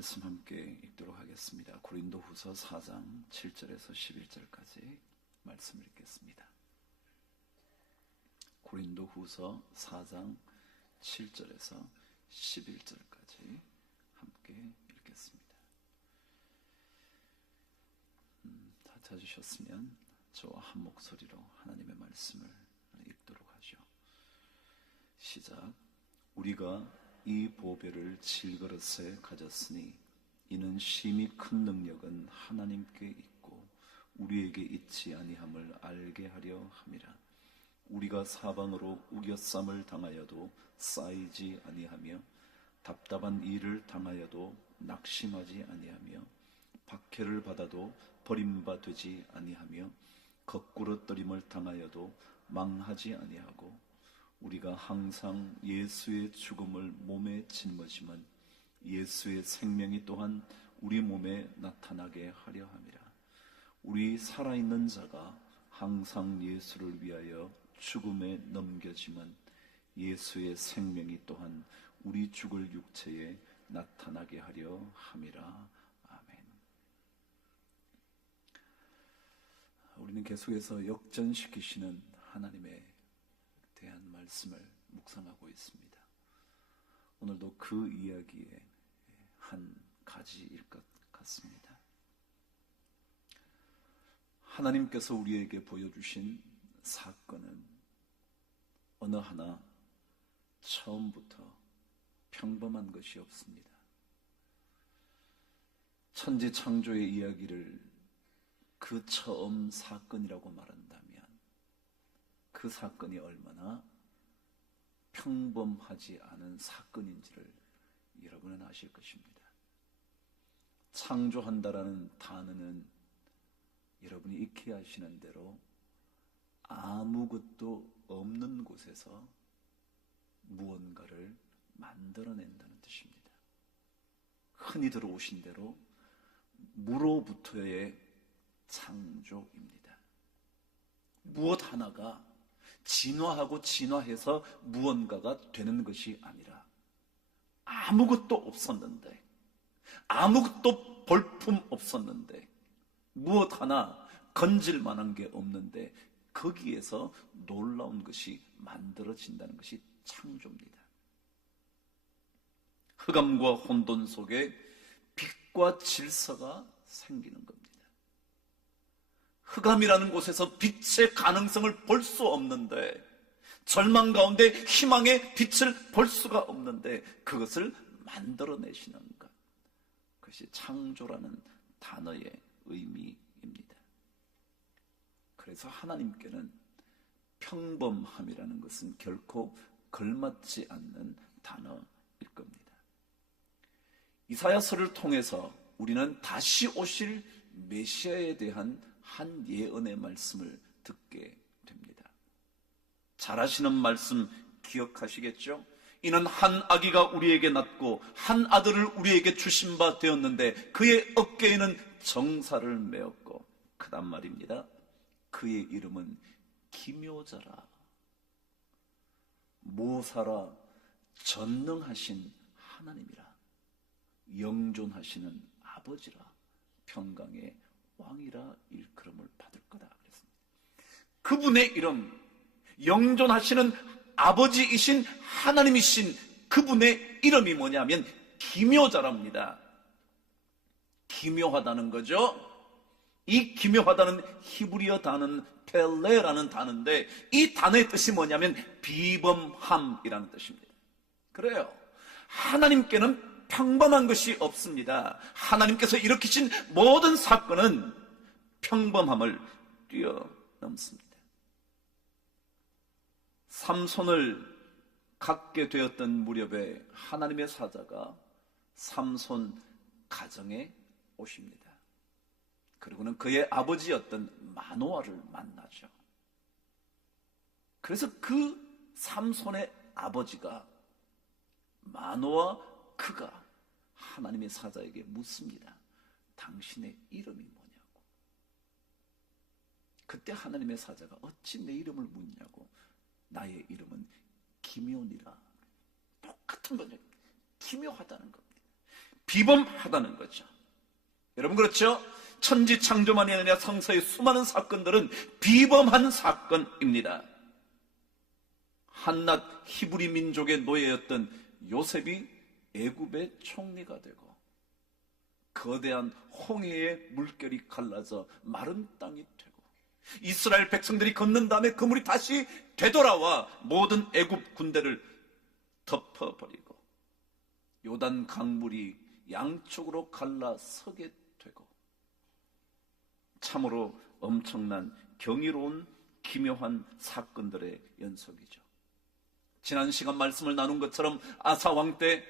말씀 함께 읽도록 하겠습니다. 고린도후서 4장 7절에서 11절까지 말씀을 읽겠습니다. 고린도후서 4장 7절에서 11절까지 함께 읽겠습니다. 다 찾으셨으면 저와 한 목소리로 하나님의 말씀을 읽도록 하죠. 시작. 우리가 이 보배를 질그릇에 가졌으니 이는 심히 큰 능력은 하나님께 있고 우리에게 있지 아니함을 알게 하려 함이라. 우리가 사방으로 우겨쌈을 당하여도 쌓이지 아니하며 답답한 일을 당하여도 낙심하지 아니하며 박해를 받아도 버림받지 아니하며 거꾸러뜨림을 당하여도 망하지 아니하고 우리가 항상 예수의 죽음을 몸에 짊어지면 예수의 생명이 또한 우리 몸에 나타나게 하려 함이라. 우리 살아있는 자가 항상 예수를 위하여 죽음에 넘겨지면 예수의 생명이 또한 우리 죽을 육체에 나타나게 하려 함이라. 아멘. 우리는 계속해서 역전시키시는 하나님의 대한 말씀을 묵상하고 있습니다. 오늘도 그 이야기의 한 가지일 것 같습니다. 하나님께서 우리에게 보여주신 사건은 어느 하나 처음부터 평범한 것이 없습니다. 천지 창조의 이야기를 그 처음 사건이라고 말한다면 그 사건이 얼마나 평범하지 않은 사건인지를 여러분은 아실 것입니다. 창조한다라는 단어는 여러분이 익히 아시는 대로 아무것도 없는 곳에서 무언가를 만들어낸다는 뜻입니다. 흔히 들어오신 대로 무로부터의 창조입니다. 무엇 하나가 진화하고 진화해서 무언가가 되는 것이 아니라 아무것도 없었는데, 아무것도 볼품 없었는데, 무엇 하나 건질 만한 게 없는데 거기에서 놀라운 것이 만들어진다는 것이 창조입니다. 흑암과 혼돈 속에 빛과 질서가 생기는 겁니다. 흑암이라는 곳에서 빛의 가능성을 볼 수 없는데, 절망 가운데 희망의 빛을 볼 수가 없는데 그것을 만들어내시는 것, 그것이 창조라는 단어의 의미입니다. 그래서 하나님께는 평범함이라는 것은 결코 걸맞지 않는 단어일 겁니다. 이사야서를 통해서 우리는 다시 오실 메시아에 대한 한 예언의 말씀을 듣게 됩니다. 잘 아시는 말씀 기억하시겠죠? 이는 한 아기가 우리에게 낳고 한 아들을 우리에게 주신 바 되었는데 그의 어깨에는 정사를 메었고, 그다음 말입니다. 그의 이름은 기묘자라, 모사라, 전능하신 하나님이라, 영존하시는 아버지라, 평강의 왕이라 일컬음을 받을 거다 그랬습니다. 그분의 이름, 영존하시는 아버지이신 하나님이신 그분의 이름이 뭐냐면 기묘자랍니다. 기묘하다는 거죠. 이 기묘하다는 히브리어 단어는 펠레라는 단어인데 이 단어의 뜻이 뭐냐면 비범함이라는 뜻입니다. 그래요. 하나님께는 평범한 것이 없습니다. 하나님께서 일으키신 모든 사건은 평범함을 뛰어넘습니다. 삼손을 갖게 되었던 무렵에 하나님의 사자가 삼손 가정에 오십니다. 그리고는 그의 아버지였던 마노아를 만나죠. 그래서 그 삼손의 아버지가 마노아 그가 하나님의 사자에게 묻습니다. 당신의 이름이 뭐냐고. 그때 하나님의 사자가 어찌 내 이름을 묻냐고. 나의 이름은 기묘니라. 똑같은 거죠. 기묘하다는 겁니다. 비범하다는 거죠. 여러분 그렇죠? 천지창조만이 아니라 성서의 수많은 사건들은 비범한 사건입니다. 한낱 히브리 민족의 노예였던 요셉이 애굽의 총리가 되고, 거대한 홍해의 물결이 갈라져 마른 땅이 되고, 이스라엘 백성들이 걷는 다음에 그 물이 다시 되돌아와 모든 애굽 군대를 덮어버리고, 요단 강물이 양쪽으로 갈라서게 되고, 참으로 엄청난 경이로운 기묘한 사건들의 연속이죠. 지난 시간 말씀을 나눈 것처럼 아사 왕 때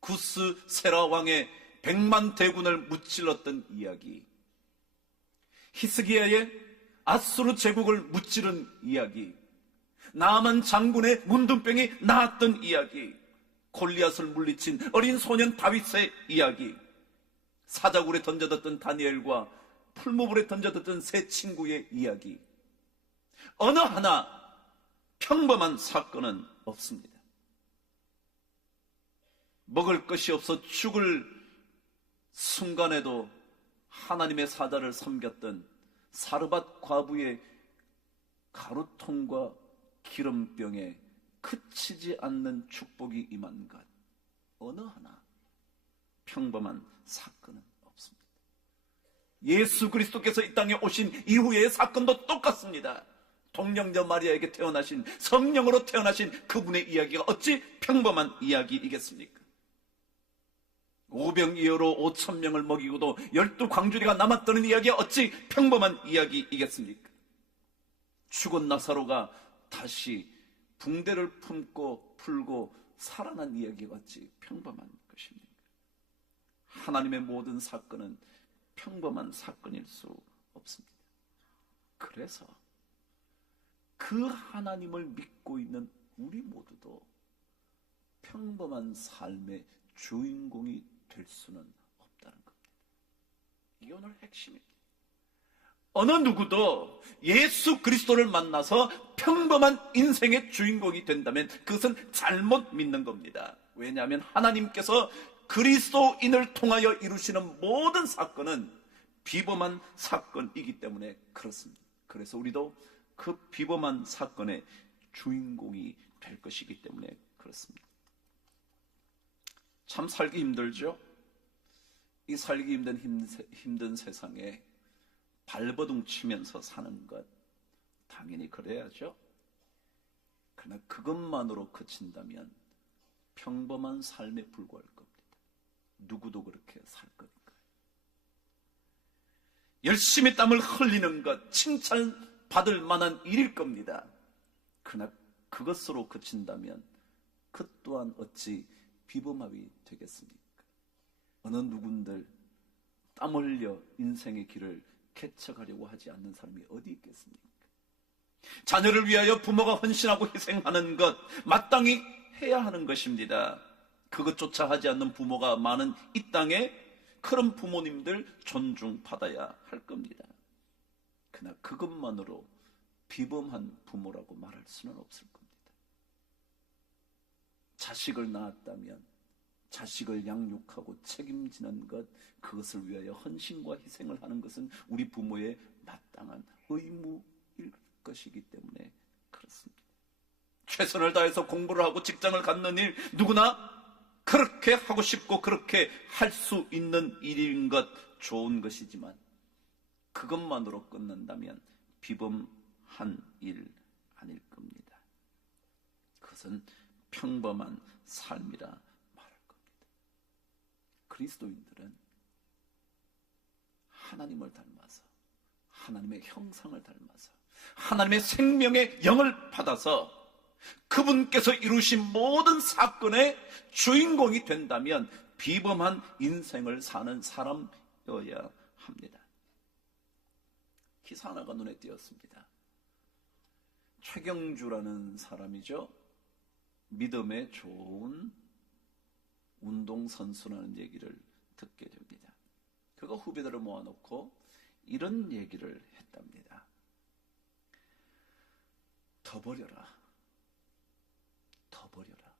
구스 세라 왕의 100만 대군을 무찔렀던 이야기, 히스기야의 아수르 제국을 무찌른 이야기, 나아만 장군의 문둥병이 나았던 이야기, 골리앗을 물리친 어린 소년 다윗의 이야기, 사자굴에 던져뒀던 다니엘과 풀무불에 던져뒀던 세 친구의 이야기, 어느 하나 평범한 사건은 없습니다. 먹을 것이 없어 죽을 순간에도 하나님의 사자를 섬겼던 사르밧 과부의 가루통과 기름병에 그치지 않는 축복이 임한 것, 어느 하나 평범한 사건은 없습니다. 예수 그리스도께서 이 땅에 오신 이후의 사건도 똑같습니다. 동령녀 마리아에게 태어나신, 성령으로 태어나신 그분의 이야기가 어찌 평범한 이야기이겠습니까? 오병이어로 5,000명을 먹이고도 12광주리가 남았다는 이야기가 어찌 평범한 이야기이겠습니까? 죽은 나사로가 다시 붕대를 품고 풀고 살아난 이야기가 어찌 평범한 것입니까? 하나님의 모든 사건은 평범한 사건일 수 없습니다. 그래서 그 하나님을 믿고 있는 우리 모두도 평범한 삶의 주인공이 될 수는 없다는 겁니다. 이게 오늘 핵심입니다. 어느 누구도 예수 그리스도를 만나서 평범한 인생의 주인공이 된다면 그것은 잘못 믿는 겁니다. 왜냐하면 하나님께서 그리스도인을 통하여 이루시는 모든 사건은 비범한 사건이기 때문에 그렇습니다. 그래서 우리도 그 비범한 사건의 주인공이 될 것이기 때문에 그렇습니다. 참 살기 힘들죠? 이 살기 힘든 세상에 발버둥 치면서 사는 것, 당연히 그래야죠. 그러나 그것만으로 그친다면 평범한 삶에 불과할 겁니다. 누구도 그렇게 살 거니까요. 열심히 땀을 흘리는 것, 칭찬받을 만한 일일 겁니다. 그러나 그것으로 그친다면 그 또한 어찌 비범함이 되겠습니까? 어느 누군들 땀 흘려 인생의 길을 개척하려고 하지 않는 사람이 어디 있겠습니까? 자녀를 위하여 부모가 헌신하고 희생하는 것, 마땅히 해야 하는 것입니다. 그것조차 하지 않는 부모가 많은 이 땅에 그런 부모님들 존중받아야 할 겁니다. 그러나 그것만으로 비범한 부모라고 말할 수는 없을 겁니다. 자식을 낳았다면 자식을 양육하고 책임지는 것, 그것을 위하여 헌신과 희생을 하는 것은 우리 부모의 마땅한 의무일 것이기 때문에 그렇습니다. 최선을 다해서 공부를 하고 직장을 갖는 일, 누구나 그렇게 하고 싶고 그렇게 할 수 있는 일인 것, 좋은 것이지만 그것만으로 끝난다면 비범한 일 아닐 겁니다. 그것은 평범한 삶이라 말할 겁니다. 그리스도인들은 하나님을 닮아서, 하나님의 형상을 닮아서, 하나님의 생명의 영을 받아서 그분께서 이루신 모든 사건의 주인공이 된다면 비범한 인생을 사는 사람이어야 합니다. 기사 하나가 눈에 띄었습니다. 최경주라는 사람이죠. 믿음의 좋은 운동선수라는 얘기를 듣게 됩니다. 그가 후배들을 모아놓고 이런 얘기를 했답니다. 더 버려라. 더 버려라.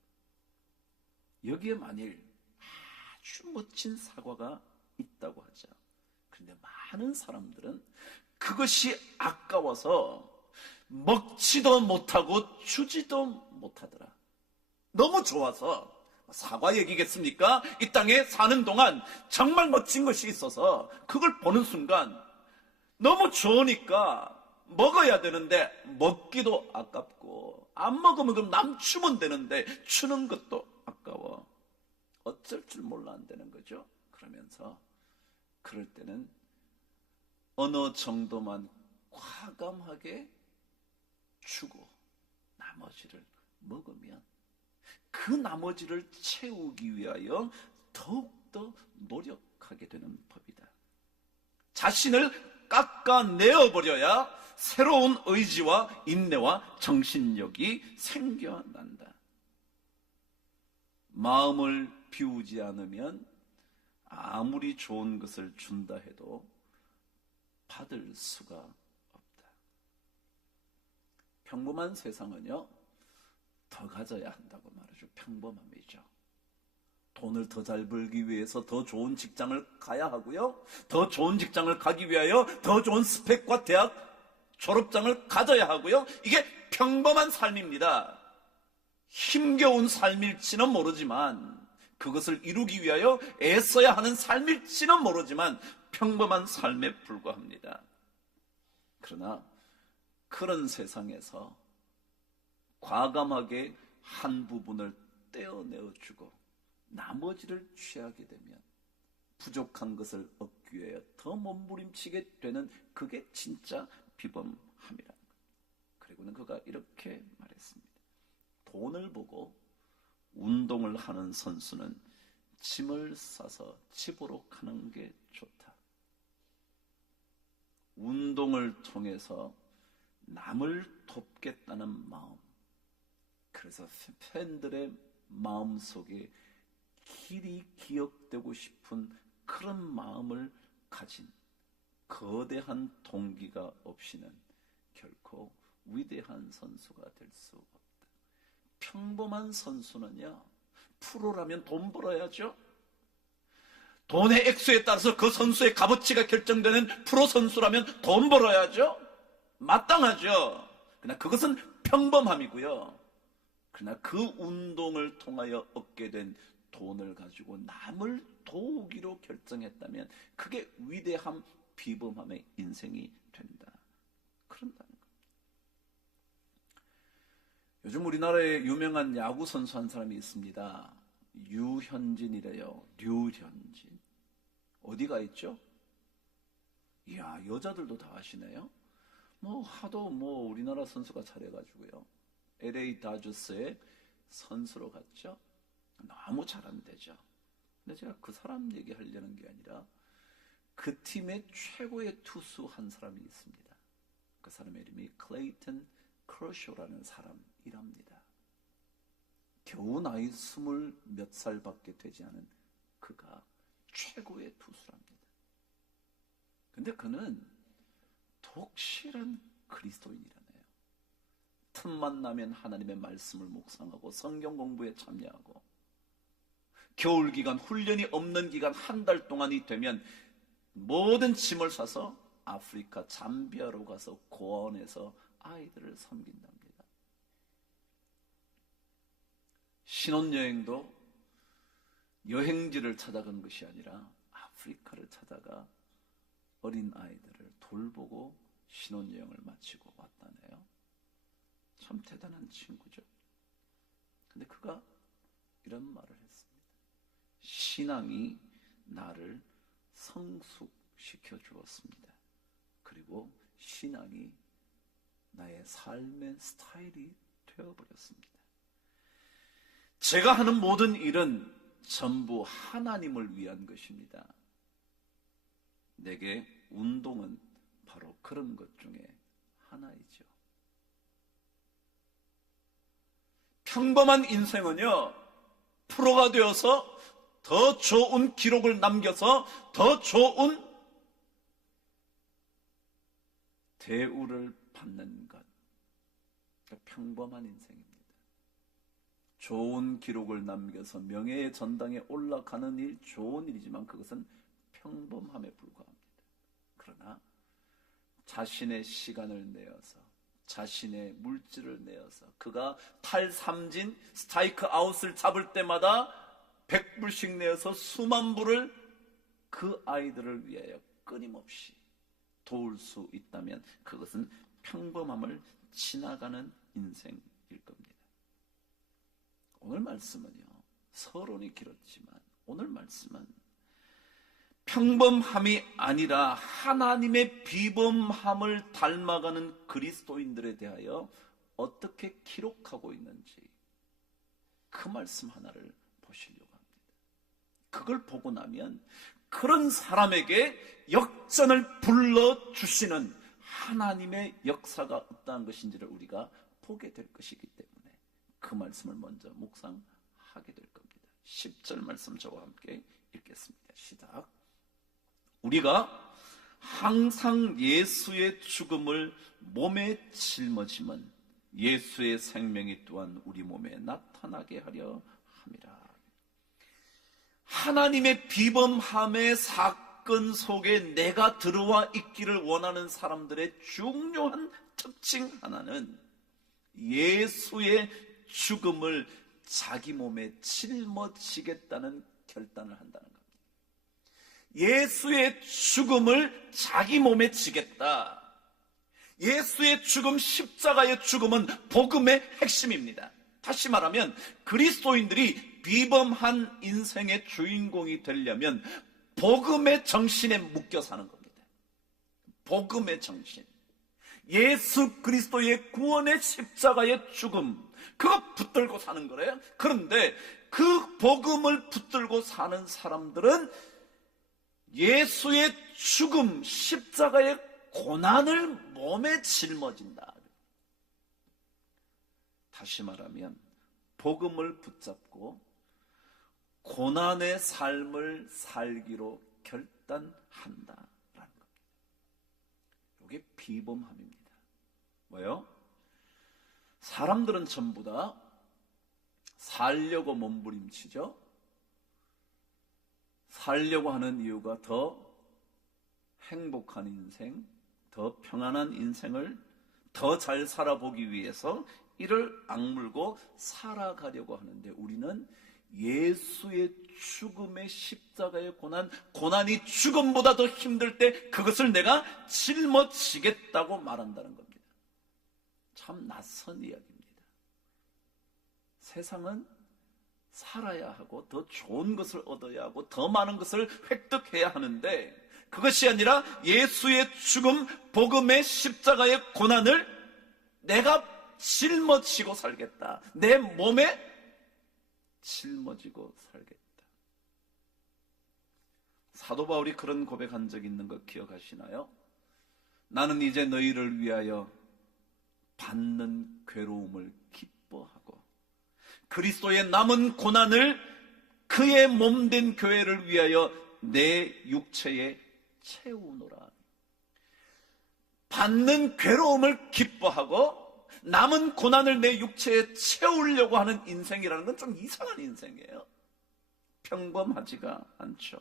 여기에 만일 아주 아주 멋진 사과가 있다고 하죠. 그런데 많은 사람들은 그것이 아까워서 먹지도 못하고 주지도 못하더라. 너무 좋아서. 사과 얘기겠습니까? 이 땅에 사는 동안 정말 멋진 것이 있어서 그걸 보는 순간 너무 좋으니까 먹어야 되는데 먹기도 아깝고, 안 먹으면 그럼 남 주면 되는데 주는 것도 아까워. 어쩔 줄 몰라 안 되는 거죠. 그러면서 그럴 때는 어느 정도만 과감하게 주고 나머지를 먹으면 그 나머지를 채우기 위하여 더욱더 노력하게 되는 법이다. 자신을 깎아내어버려야 새로운 의지와 인내와 정신력이 생겨난다. 마음을 비우지 않으면 아무리 좋은 것을 준다 해도 받을 수가 없다. 평범한 세상은요, 더 가져야 한다고 말하죠. 평범함이죠. 돈을 더 잘 벌기 위해서 더 좋은 직장을 가야 하고요, 더 좋은 직장을 가기 위하여 더 좋은 스펙과 대학 졸업장을 가져야 하고요. 이게 평범한 삶입니다. 힘겨운 삶일지는 모르지만, 그것을 이루기 위하여 애써야 하는 삶일지는 모르지만 평범한 삶에 불과합니다. 그러나 그런 세상에서 과감하게 한 부분을 떼어내어주고 나머지를 취하게 되면 부족한 것을 얻기 위해 더 몸부림치게 되는, 그게 진짜 비범함이라는 것. 그리고는 그가 이렇게 말했습니다. 돈을 보고 운동을 하는 선수는 짐을 싸서 집으로 가는 게 좋다. 운동을 통해서 남을 돕겠다는 마음, 그래서 팬들의 마음속에 길이 기억되고 싶은 그런 마음을 가진 거대한 동기가 없이는 결코 위대한 선수가 될 수 없다. 평범한 선수는요, 프로라면 돈 벌어야죠. 돈의 액수에 따라서 그 선수의 값어치가 결정되는 프로 선수라면 돈 벌어야죠. 마땅하죠. 그러나 그것은 평범함이고요. 그러나 그 운동을 통하여 얻게 된 돈을 가지고 남을 도우기로 결정했다면 그게 위대함, 비범함의 인생이 된다. 그런다는 겁니다. 요즘 우리나라에 유명한 야구 선수 한 사람이 있습니다. 유현진이래요. 류현진. 어디가 있죠? 이야, 여자들도 다 아시네요. 하도 우리나라 선수가 잘해가지고요. LA 다저스의 선수로 갔죠. 너무 잘한대죠. 근데 제가 그 사람 얘기하려는 게 아니라 그 팀의 최고의 투수 한 사람이 있습니다. 그 사람의 이름이 클레이튼 크러쇼라는 사람이랍니다. 겨우 나이 20몇 살밖에 되지 않은 그가 최고의 투수랍니다. 근데 그는 독실한 그리스도인이라네요. 틈만 나면 하나님의 말씀을 묵상하고 성경 공부에 참여하고, 겨울 기간, 훈련이 없는 기간 한 달 동안이 되면 모든 짐을 싸서 아프리카 잠비아로 가서 고아원에서 아이들을 섬긴답니다. 신혼여행도 여행지를 찾아간 것이 아니라 아프리카를 찾아가 어린 아이들을 돌보고 신혼여행을 마치고 왔다네요. 참 대단한 친구죠. 근데 그가 이런 말을 했습니다. 신앙이 나를 성숙시켜 주었습니다. 그리고 신앙이 나의 삶의 스타일이 되어버렸습니다. 제가 하는 모든 일은 전부 하나님을 위한 것입니다. 내게 운동은 바로 그런 것 중에 하나이죠. 평범한 인생은요, 프로가 되어서 더 좋은 기록을 남겨서 더 좋은 대우를 받는 것, 그러니까 평범한 인생입니다. 좋은 기록을 남겨서 명예의 전당에 올라가는 일, 좋은 일이지만 그것은 평범함에 불과합니다. 그러나 자신의 시간을 내어서, 자신의 물질을 내어서, 그가 탈삼진 스트라이크 아웃을 잡을 때마다 100불씩 내어서 수만 불을 그 아이들을 위하여 끊임없이 도울 수 있다면 그것은 평범함을 지나가는 인생일 겁니다. 오늘 말씀은요, 서론이 길었지만 오늘 말씀은 평범함이 아니라 하나님의 비범함을 닮아가는 그리스도인들에 대하여 어떻게 기록하고 있는지 그 말씀 하나를 보시려고 합니다. 그걸 보고 나면 그런 사람에게 역전을 불러주시는 하나님의 역사가 어떠한 것인지를 우리가 보게 될 것이기 때문에 그 말씀을 먼저 묵상하게 될 겁니다. 10절 말씀 저와 함께 읽겠습니다. 시작. 우리가 항상 예수의 죽음을 몸에 짊어짐은 예수의 생명이 또한 우리 몸에 나타나게 하려 함이라. 하나님의 비범함의 사건 속에 내가 들어와 있기를 원하는 사람들의 중요한 특징 하나는 예수의 죽음을 자기 몸에 짊어지겠다는 결단을 한다는 겁니다. 예수의 죽음을 자기 몸에 지겠다. 예수의 죽음, 십자가의 죽음은 복음의 핵심입니다. 다시 말하면 그리스도인들이 비범한 인생의 주인공이 되려면 복음의 정신에 묶여 사는 겁니다. 복음의 정신. 예수 그리스도의 구원의 십자가의 죽음, 그거 붙들고 사는 거래요. 그런데 그 복음을 붙들고 사는 사람들은 예수의 죽음, 십자가의 고난을 몸에 짊어진다. 다시 말하면 복음을 붙잡고 고난의 삶을 살기로 결단한다라는 겁니다. 이게 비범함입니다. 뭐요? 사람들은 전부 다 살려고 몸부림치죠. 살려고 하는 이유가 더 행복한 인생, 더 평안한 인생을 더 잘 살아보기 위해서 이를 악물고 살아가려고 하는데 우리는 예수의 죽음의 십자가의 고난이 죽음보다 더 힘들 때 그것을 내가 짊어지겠다고 말한다는 겁니다. 참 낯선 이야기입니다. 세상은 살아야 하고 더 좋은 것을 얻어야 하고 더 많은 것을 획득해야 하는데 그것이 아니라 예수의 죽음, 복음의 십자가의 고난을 내가 짊어지고 살겠다. 내 몸에 짊어지고 살겠다. 사도 바울이 그런 고백한 적 있는 거 기억하시나요? 나는 이제 너희를 위하여 받는 괴로움을 기뻐하고 그리스도의 남은 고난을 그의 몸된 교회를 위하여 내 육체에 채우노라. 받는 괴로움을 기뻐하고 남은 고난을 내 육체에 채우려고 하는 인생이라는 건 좀 이상한 인생이에요. 평범하지가 않죠.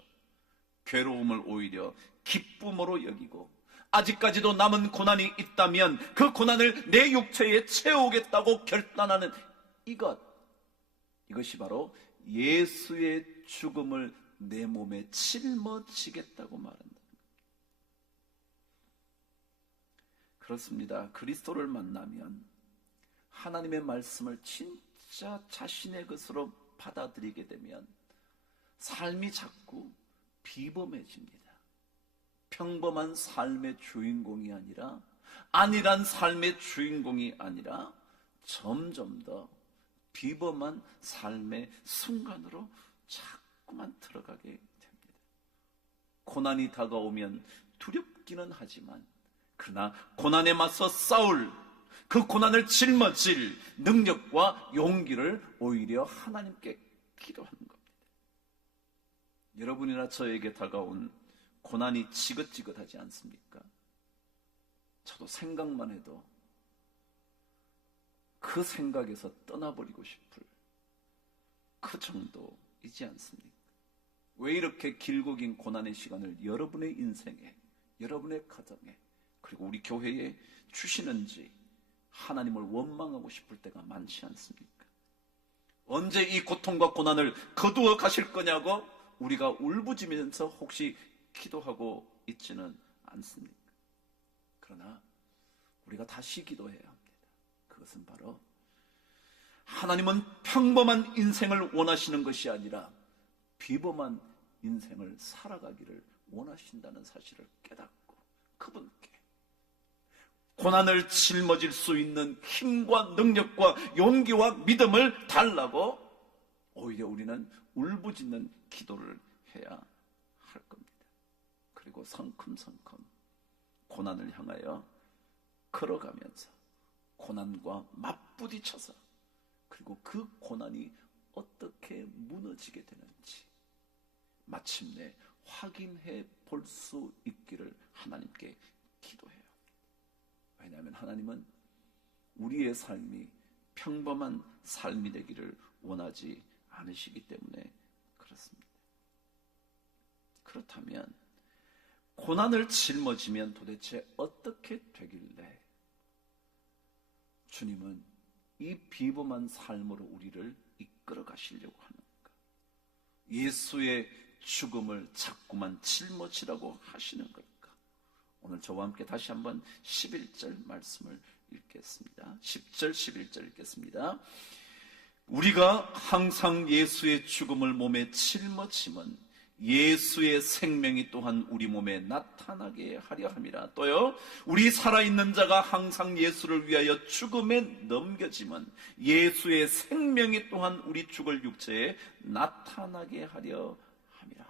괴로움을 오히려 기쁨으로 여기고 아직까지도 남은 고난이 있다면 그 고난을 내 육체에 채우겠다고 결단하는 이것이 바로 예수의 죽음을 내 몸에 짊어지겠다고 말한다. 그렇습니다. 그리스도를 만나면 하나님의 말씀을 진짜 자신의 것으로 받아들이게 되면 삶이 자꾸 비범해집니다. 평범한 삶의 주인공이 아니라 안일한 삶의 주인공이 아니라 점점 더 비범한 삶의 순간으로 자꾸만 들어가게 됩니다. 고난이 다가오면 두렵기는 하지만 그러나 고난에 맞서 싸울 그 고난을 짊어질 능력과 용기를 오히려 하나님께 기도하는 겁니다. 여러분이나 저에게 다가온 고난이 지긋지긋하지 않습니까? 저도 생각만 해도 그 생각에서 떠나버리고 싶을 그 정도이지 않습니까? 왜 이렇게 길고 긴 고난의 시간을 여러분의 인생에, 여러분의 가정에, 그리고 우리 교회에 주시는지 하나님을 원망하고 싶을 때가 많지 않습니까? 언제 이 고통과 고난을 거두어 가실 거냐고 우리가 울부짖으면서 혹시 기도하고 있지는 않습니까? 그러나 우리가 다시 기도해야 합니다. 그것은 바로 하나님은 평범한 인생을 원하시는 것이 아니라 비범한 인생을 살아가기를 원하신다는 사실을 깨닫고 그분께 고난을 짊어질 수 있는 힘과 능력과 용기와 믿음을 달라고 오히려 우리는 울부짖는 기도를 해야 할 겁니다. 그리고 성큼성큼 고난을 향하여 걸어가면서 고난과 맞부딪혀서 그리고 그 고난이 어떻게 무너지게 되는지 마침내 확인해 볼 수 있기를 하나님께 기도해요. 왜냐하면 하나님은 우리의 삶이 평범한 삶이 되기를 원하지 않으시기 때문에 그렇습니다. 그렇다면 고난을 짊어지면 도대체 어떻게 되길래 주님은 이 비범한 삶으로 우리를 이끌어 가시려고 하는가? 예수의 죽음을 자꾸만 짊어지라고 하시는 걸까? 오늘 저와 함께 다시 한번 11절 말씀을 읽겠습니다. 10절 11절 읽겠습니다. 우리가 항상 예수의 죽음을 몸에 짊어짐은 예수의 생명이 또한 우리 몸에 나타나게 하려 함이라. 또요, 우리 살아있는 자가 항상 예수를 위하여 죽음에 넘겨짐은 예수의 생명이 또한 우리 죽을 육체에 나타나게 하려 함이라.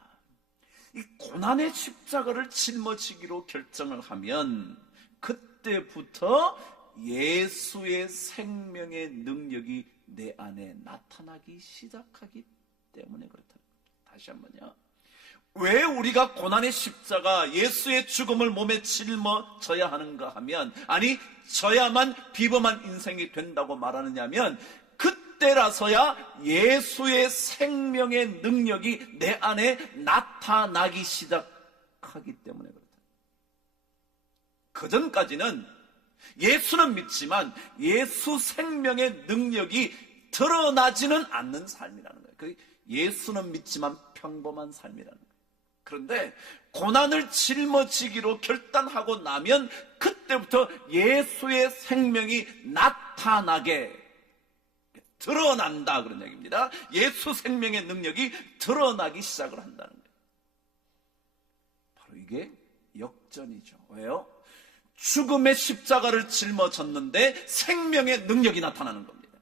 이 고난의 십자가를 짊어지기로 결정을 하면 그때부터 예수의 생명의 능력이 내 안에 나타나기 시작하기 때문에 그렇다. 다시 한번요. 왜 우리가 고난의 십자가 예수의 죽음을 몸에 짊어져야 하는가 하면, 아니 져야만 비범한 인생이 된다고 말하느냐 하면 그때라서야 예수의 생명의 능력이 내 안에 나타나기 시작하기 때문에 그렇다. 그전까지는 예수는 믿지만 예수 생명의 능력이 드러나지는 않는 삶이라는 거예요. 예수는 믿지만 평범한 삶이라는 거예요. 그런데 고난을 짊어지기로 결단하고 나면 그때부터 예수의 생명이 나타나게 드러난다 그런 얘기입니다. 예수 생명의 능력이 드러나기 시작을 한다는 거예요. 바로 이게 역전이죠. 왜요? 죽음의 십자가를 짊어졌는데 생명의 능력이 나타나는 겁니다.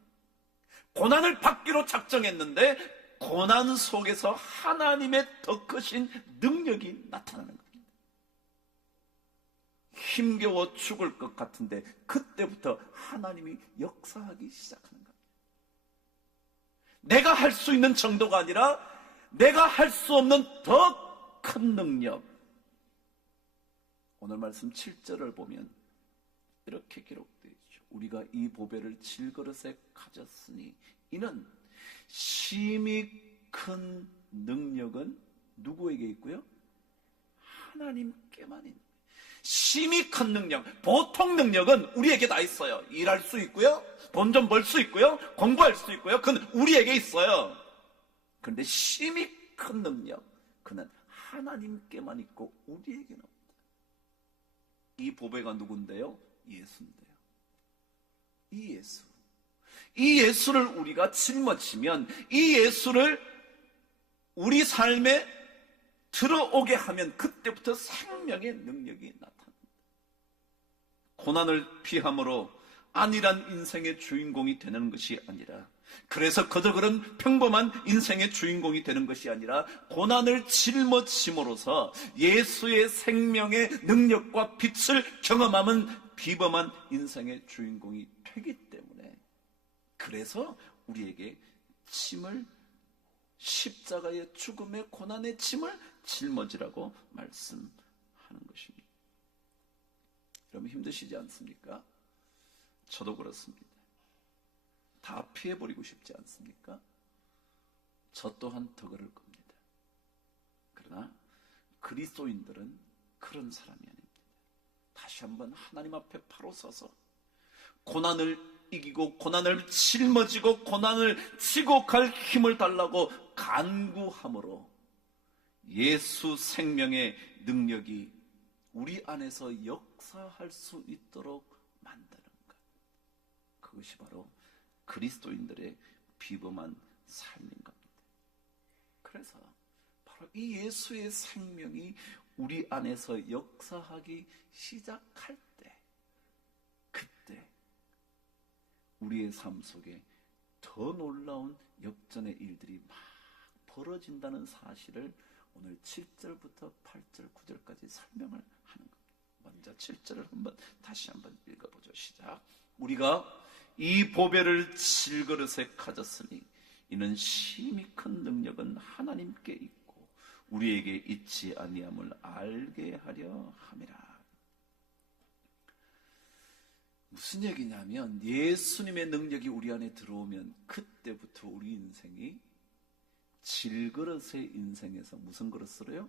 고난을 받기로 작정했는데 고난 속에서 하나님의 더 크신 능력이 나타나는 겁니다. 힘겨워 죽을 것 같은데 그때부터 하나님이 역사하기 시작하는 겁니다. 내가 할 수 있는 정도가 아니라 내가 할 수 없는 더 큰 능력. 오늘 말씀 7절을 보면 이렇게 기록되어 있죠. 우리가 이 보배를 질그릇에 가졌으니 이는 심히 큰 능력은 누구에게 있고요? 하나님께만 있는 거예요. 심히 큰 능력, 보통 능력은 우리에게 다 있어요. 일할 수 있고요, 돈 좀 벌 수 있고요, 공부할 수 있고요. 그건 우리에게 있어요. 그런데 심히 큰 능력, 그는 하나님께만 있고 우리에게는 없다. 이 보배가 누군데요? 예수인데요. 이 예수를 우리가 짊어지면 이 예수를 우리 삶에 들어오게 하면 그때부터 생명의 능력이 나타납니다. 고난을 피함으로 안일한 인생의 주인공이 되는 것이 아니라, 그래서 그저 그런 평범한 인생의 주인공이 되는 것이 아니라 고난을 짊어짐으로써 예수의 생명의 능력과 빛을 경험하면 비범한 인생의 주인공이 되기 때문에, 그래서 우리에게 짐을, 십자가의 죽음의 고난의 짐을 짊어지라고 말씀하는 것입니다. 여러분 힘드시지 않습니까? 저도 그렇습니다. 다 피해버리고 싶지 않습니까? 저 또한 더 그럴 겁니다. 그러나 그리스도인들은 그런 사람이 아닙니다. 다시 한번 하나님 앞에 바로 서서 고난을 이기고 고난을 짊어지고 고난을 지고 갈 힘을 달라고 간구함으로 예수 생명의 능력이 우리 안에서 역사할 수 있도록 만드는 것. 그것이 바로 그리스도인들의 비범한 삶인 겁니다. 그래서 바로 이 예수의 생명이 우리 안에서 역사하기 시작할 때, 그때 우리의 삶 속에 더 놀라운 역전의 일들이 막 벌어진다는 사실을 오늘 7절부터 8절, 9절까지 설명을 하는 겁니다. 먼저 7절을 다시 한번 읽어보죠. 시작. 우리가 이 보배를 질그릇에 가졌으니 이는 심히 큰 능력은 하나님께 있고 우리에게 있지 아니함을 알게 하려 함이라. 무슨 얘기냐면 예수님의 능력이 우리 안에 들어오면 그때부터 우리 인생이 질그릇의 인생에서 무슨 그릇으로요?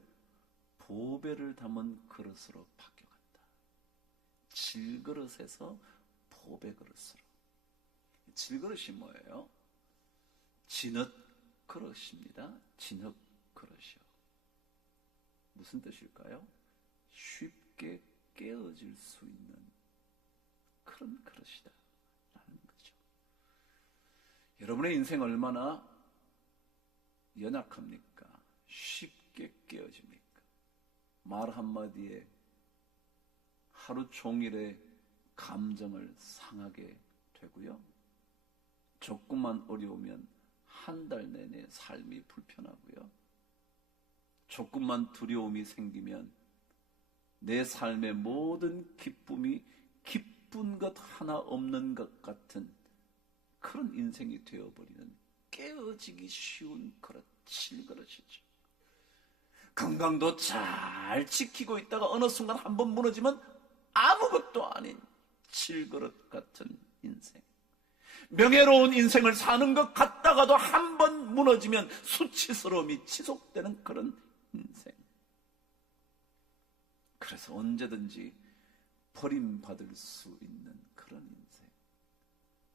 보배를 담은 그릇으로 바뀌어간다. 질그릇에서 보배 그릇으로. 질그릇이 뭐예요? 진흙 그릇입니다. 진흙 그릇이요. 무슨 뜻일까요? 쉽게 깨어질 수 있는 그런 그릇이다 라는 거죠. 여러분의 인생 얼마나 연약합니까? 쉽게 깨어집니까? 말 한마디에 하루 종일의 감정을 상하게 되고요. 조금만 어려우면 한 달 내내 삶이 불편하고요. 조금만 두려움이 생기면 내 삶의 모든 기쁨이 기쁜 것 하나 없는 것 같은 그런 인생이 되어버리는 깨어지기 쉬운 그릇, 질그릇이죠. 건강도 잘 지키고 있다가 어느 순간 한번 무너지면 아무것도 아닌 질그릇 같은 인생. 명예로운 인생을 사는 것 같다가도 한번 무너지면 수치스러움이 지속되는 그런 인생. 그래서 언제든지 버림받을 수 있는 그런 인생.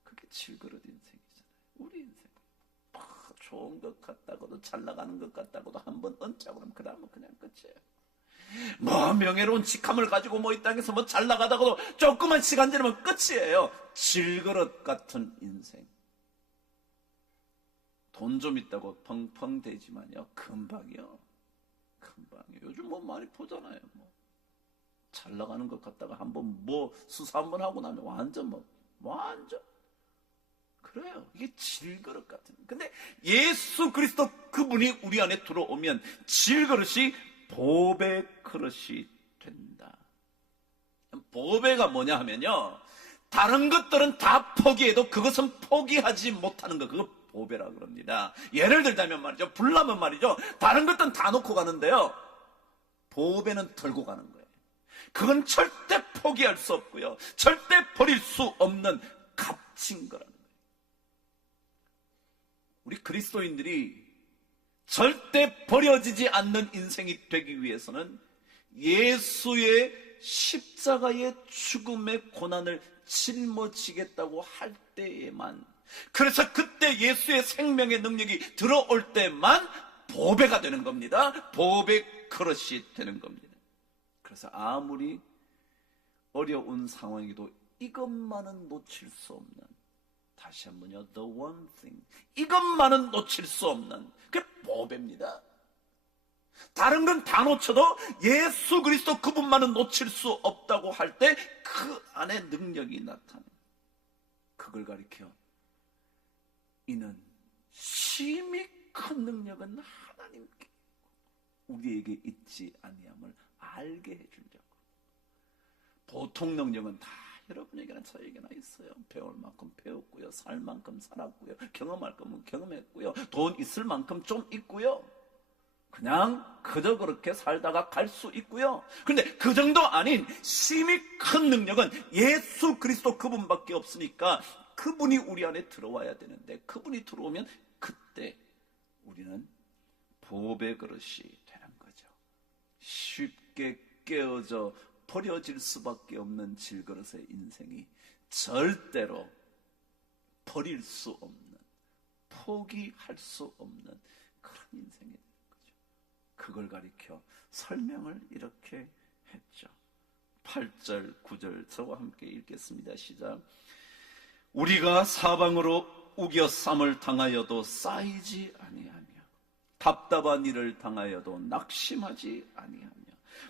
그게 질그릇 인생이잖아요. 우리 인생. 좋은 것 같다고도 잘 나가는 것 같다고도 한번 얹자고 그러면 그 다음은 그냥 끝이에요. 뭐 명예로운 직함을 가지고 뭐 이 땅에서 뭐 잘 나가다가도 조그만 시간 지나면 끝이에요. 질그릇 같은 인생. 돈 좀 있다고 펑펑 대지만요, 금방이요. 요즘 뭐 많이 보잖아요. 뭐 잘 나가는 것 같다가 한번 뭐 수사 한번 하고 나면 완전 그래요. 이게 질그릇 같은. 근데 예수 그리스도 그분이 우리 안에 들어오면 질그릇이 보배 그릇이 된다. 보배가 뭐냐 하면요, 다른 것들은 다 포기해도 그것은 포기하지 못하는 거, 그거 보배라 그럽니다. 예를 들자면 말이죠, 불나면 말이죠, 다른 것들은 다 놓고 가는데요, 보배는 들고 가는 거예요. 그건 절대 포기할 수 없고요, 절대 버릴 수 없는 값진 거라는 거예요. 우리 그리스도인들이 절대 버려지지 않는 인생이 되기 위해서는 예수의 십자가의 죽음의 고난을 짊어지겠다고 할 때에만, 그래서 그때 예수의 생명의 능력이 들어올 때만 보배가 되는 겁니다. 보배 그릇이 되는 겁니다. 그래서 아무리 어려운 상황에도 이것만은 놓칠 수 없는, 다시 한번요, the one thing, 이것만은 놓칠 수 없는 그게 보배입니다. 다른 건 다 놓쳐도 예수 그리스도 그분만은 놓칠 수 없다고 할 때 그 안에 능력이 나타나요. 그걸 가리켜 이는 심히 큰 능력은 하나님께 우리에게 있지 아니함을 알게 해주려고. 보통 능력은 다 여러분에게나 저에게나 있어요. 배울 만큼 배웠고요, 살 만큼 살았고요, 경험할 거면 경험했고요, 돈 있을 만큼 좀 있고요, 그냥 그저 그렇게 살다가 갈 수 있고요. 그런데 그 정도 아닌 심히 큰 능력은 예수 그리스도 그분밖에 없으니까 그분이 우리 안에 들어와야 되는데, 그분이 들어오면 그때 우리는 보배 그릇이 되는 거죠. 쉽게 깨어져 버려질 수밖에 없는 질그릇의 인생이 절대로 버릴 수 없는, 포기할 수 없는 그런 인생이 되는 거죠. 그걸 가리켜 설명을 이렇게 했죠. 8절, 9절 저와 함께 읽겠습니다. 시작. 우리가 사방으로 우겨쌈을 당하여도 쌓이지 아니하며 답답한 일을 당하여도 낙심하지 아니하며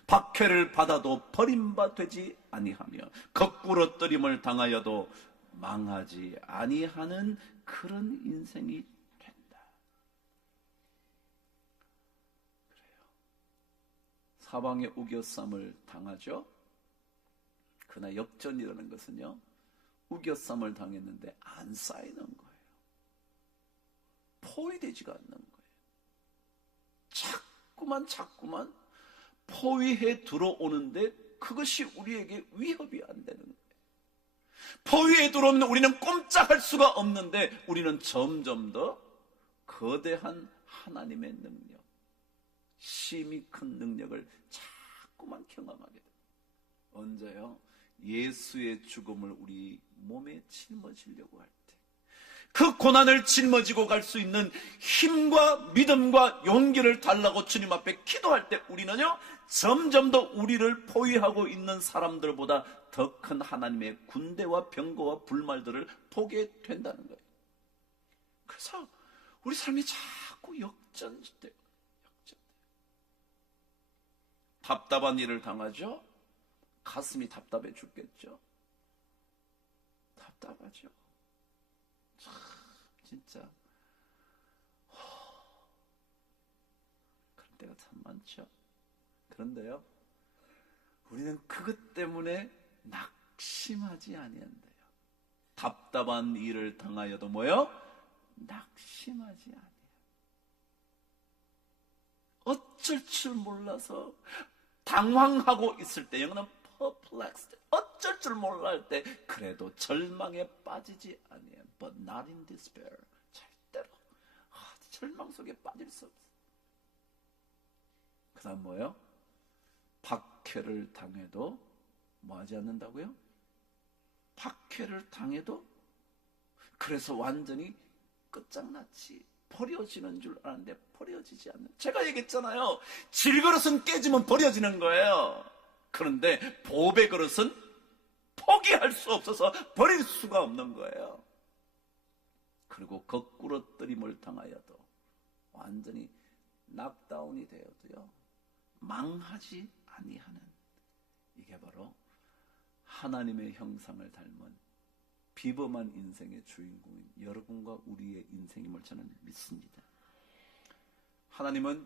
박해를 받아도 버림받지 아니하며 거꾸로 뜨림을 당하여도 망하지 아니하는 그런 인생이 된다. 그래요. 사방에 우겨쌈을 당하죠. 그러나 역전이라는 것은요, 우겨쌈을 당했는데 안 쌓이는 거예요. 포위되지가 않는 거예요. 자꾸만 포위해 들어오는데 그것이 우리에게 위협이 안 되는 거예요. 포위에 들어오면 우리는 꼼짝할 수가 없는데 우리는 점점 더 거대한 하나님의 능력, 심히 큰 능력을 자꾸만 경험하게 됩니다. 언제요? 예수의 죽음을 우리 몸에 짊어지려고 할 때, 그 고난을 짊어지고 갈 수 있는 힘과 믿음과 용기를 달라고 주님 앞에 기도할 때 우리는요, 점점 더 우리를 포위하고 있는 사람들보다 더 큰 하나님의 군대와 병거와 불말들을 보게 된다는 거예요. 그래서 우리 삶이 자꾸 역전돼요. 답답한 일을 당하죠? 가슴이 답답해 죽겠죠? 답답하죠? 참, 진짜. 그런 때가 참 많죠. 그런데요, 우리는 그것 때문에 낙심하지 아니한대요. 답답한 일을 당하여도 뭐요? 낙심하지 아니해요. 어쩔 줄 몰라서 당황하고 있을 때, 영어는 perplexed, 어쩔 줄 몰라 할 때 그래도 절망에 빠지지 아니해요. But not in despair. 절대로 절망 속에 빠질 수 없어요. 그 다음 뭐예요? 박해를 당해도 뭐 하지 않는다고요? 박해를 당해도, 그래서 완전히 끝장났지, 버려지는 줄 아는데 버려지지 않는. 제가 얘기했잖아요. 질그릇은 깨지면 버려지는 거예요. 그런데 보배 그릇은 포기할 수 없어서 버릴 수가 없는 거예요. 그리고 거꾸로 뜨림을 당하여도 완전히 낙다운이 되어도요, 망하지 아니하는, 이게 바로 하나님의 형상을 닮은 비범한 인생의 주인공인 여러분과 우리의 인생임을 저는 믿습니다. 하나님은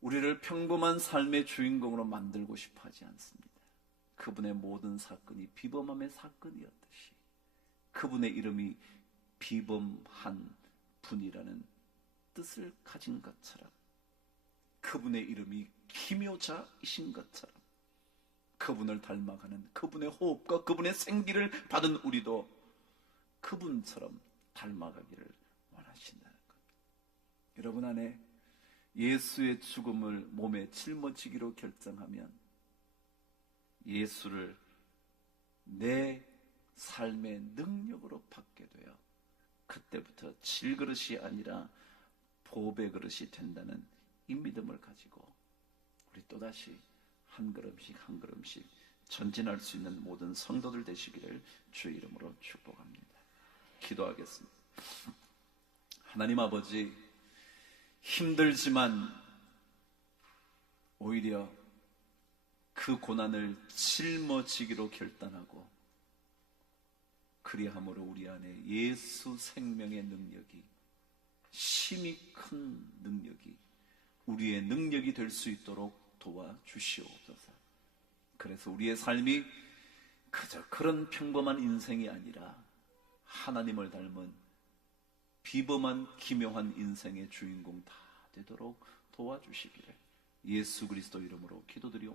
우리를 평범한 삶의 주인공으로 만들고 싶어 하지 않습니다. 그분의 모든 사건이 비범함의 사건이었듯이 그분의 이름이 비범한 분이라는 뜻을 가진 것처럼, 그분의 이름이 기묘자이신 것처럼, 그분을 닮아가는 그분의 호흡과 그분의 생기를 받은 우리도 그분처럼 닮아가기를 원하신다는 것. 여러분 안에 예수의 죽음을 몸에 짊어지기로 결정하면 예수를 내 삶의 능력으로 받게 되어 그때부터 질그릇이 아니라 보배 그릇이 된다는 이 믿음을 가지고 우리 또다시 한 걸음씩 한 걸음씩 전진할 수 있는 모든 성도들 되시기를 주의 이름으로 축복합니다. 기도하겠습니다. 하나님 아버지, 힘들지만 오히려 그 고난을 짊어지기로 결단하고, 그리함으로 우리 안에 예수 생명의 능력이, 심히 큰 능력이 우리의 능력이 될 수 있도록 도와주시옵소서. 그래서 우리의 삶이 그저 그런 평범한 인생이 아니라 하나님을 닮은 비범한 기묘한 인생의 주인공 다 되도록 도와주시기를 예수 그리스도 이름으로 기도드리옵소서.